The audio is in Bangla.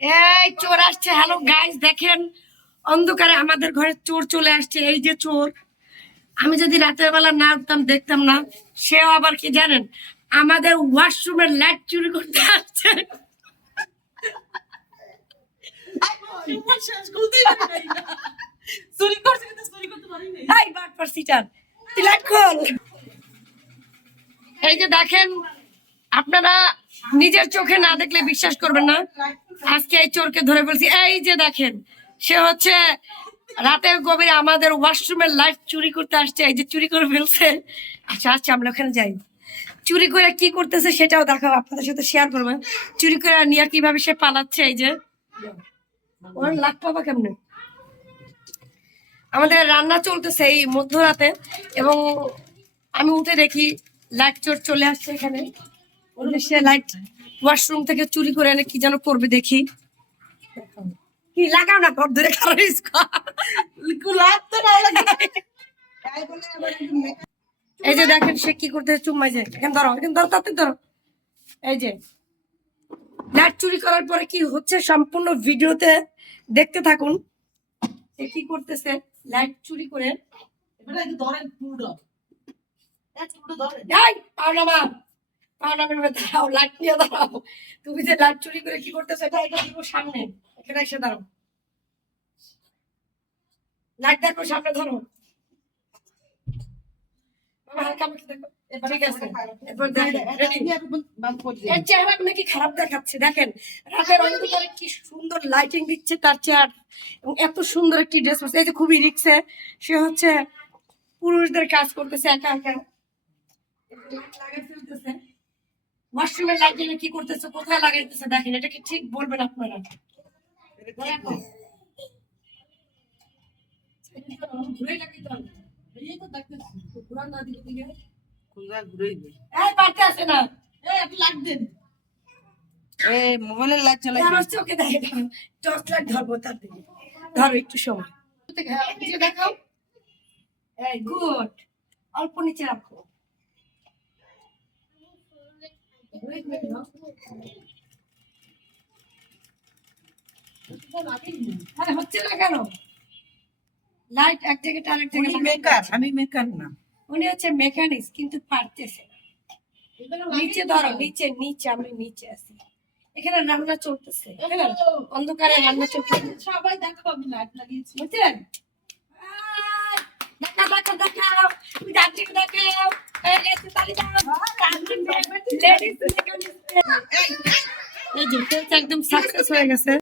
এই চোর আসছে। হ্যালো গাইস, দেখেন অন্ধকারে আমাদের ঘরে চোর চলে আসছে। এই যে চোর, আমি যদি রাতের বেলা না উঠতাম দেখতাম না। সেও আবার কি জানেন, আমাদের ওয়াশরুমের লাইট চুরি করতে আসছে। এই যে দেখেন, আপনারা নিজের চোখে না দেখলে বিশ্বাস করবেন না। আজকে এই চোরকে ধরে ফেলছি। এই যে দেখেন, সে হচ্ছে রাতের গভীরে আমাদের ওয়াশরুমের লাইট চুরি করতে আসছে। এই যে চুরি করে ফেলছে। আচ্ছা আচ্ছা, আমরা ওখানে যাই। চুরি করে কি করতেছে সেটাও দেখাবো, আপনাদের সাথে শেয়ার করবো। চুরি করে নিয়ে কিভাবে সে পালাচ্ছে। এই যে ওর লাখ পাবা কেমনে। আমাদের রান্না চলতেছে এই মধ্যরাতে, এবং আমি উঠে দেখি লাইট চোর চলে আসছে এখানে। সে লাইট ওয়াশরুম থেকে চুরি করে এনে কি যেন করবে দেখি। কি লাগাও না, ঘর ধরে এই যে দেখেন সে কি করতে চুম্মাই যায়। এখানে ধরো, এখানে ধরো, তাতে ধরো। এই যে লাইট চুরি করার পরে কি হচ্ছে সম্পূর্ণ ভিডিওতে দেখতে থাকুন। সে কি করতেছে লাইট চুরি করে। লাইট নিয়ে দাঁড়াও। তুমি যে লাইট চুরি করে কি করতেছো, এটা দিব সামনে। এখানে এসে দাঁড়াও, লাইট দেখো, সামনে ধরো। চেহারা নাকি খারাপ দেখাচ্ছে। দেখেন রাতের অন্ধকারে কি সুন্দর লাইটিং দিচ্ছে তার চেহারা, এবং এত সুন্দর একটি ড্রেস পরছে। এই যে খুবই রিক্সে সে হচ্ছে পুরুষদের কাজ করতেছে একা একা। লাগাই ফেলতেছে ওয়াশরুমের লাইট কি করতেছে, কোথায় লাগাইতেছে দেখেন। এটা কি ঠিক বলবেন আপনারা? ঘুরে লাগাইতে হবে। মোবাইলের লাইট চালাই চোখে দেখে টর্চ লাইট ধরবো তার দিকে। ধরো একটু সময় দেখাও। গুড, অল্প নিচে রাখো। হচ্ছে না কেন? লাইট এক জায়গাটা আরেক জায়গায়। মেকার, আমি মেকার না। উনি হচ্ছে মেকানিক্স, কিন্তু পারতেছে। নিচে ধরো, নিচে নিচে, আমি নিচে আছি। এখানে রান্না চলতেছে, অন্ধকারে রান্না চলতেছে। সবাই দেখো আমি লাইট লাগিয়েছি, বুঝছেন? একদম সাকসেস হয়ে গেছে।